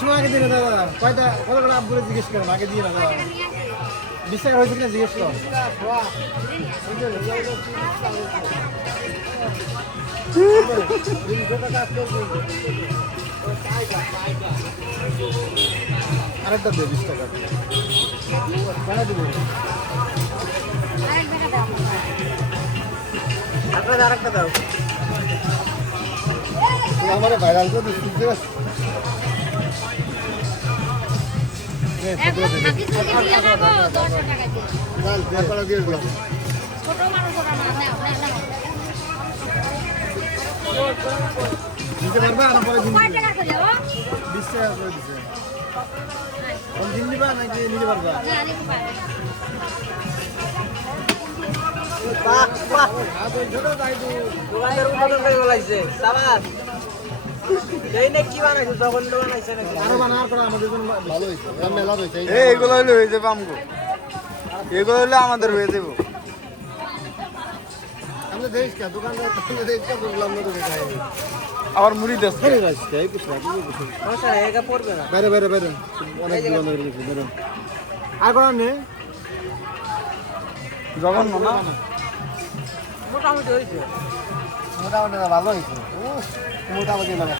সময় আগে দিয়ে না দাদা কয়টা কত করে আব্বুরে জিজ্ঞেস করেন আগে দিয়ে না দাদা 20 টাকা হয়েছে কিনা জিজ্ঞেস করো আরেকটা দে 20 টাকা কয়টা দিবে আরেকটা দাও আমার ভাইরাল করে দিতে দিতে পারবা না পরে দিন 20 টাকা করে দিছে কোন দিন নিবা নাকি নিতে পারবা বাহ বাহ আদর ছোট তাই তো দোকানের উদ্বোধন করে বলাইছে সাবাস এই নে কি বানাইছো যখন বানাইছে নাকি আরো বানার পর আমাদের জন্য ভালো হইছে এটা মেলা হইছে এইগুলো হইলে হয়ে যাবে আমগো এগুলো হইলে আমাদের হয়ে যাবে আমরা দেশ কা দোকানদার আমরা দেশ কা বললাম না তো খাই আবার মুড়ি দেশ ফেলে যাচ্ছে এই পুষলা কি পুষলা সমস্যা নাই একা পড়বে না বাইরে বাইরে বাইরে অনেক দোকান হয়ে গেছে বাইরে আর কোন নেই জঘন্য না মোটামুটি হইছে মোটামুটি ভালো হইছে মোটামুটি মানে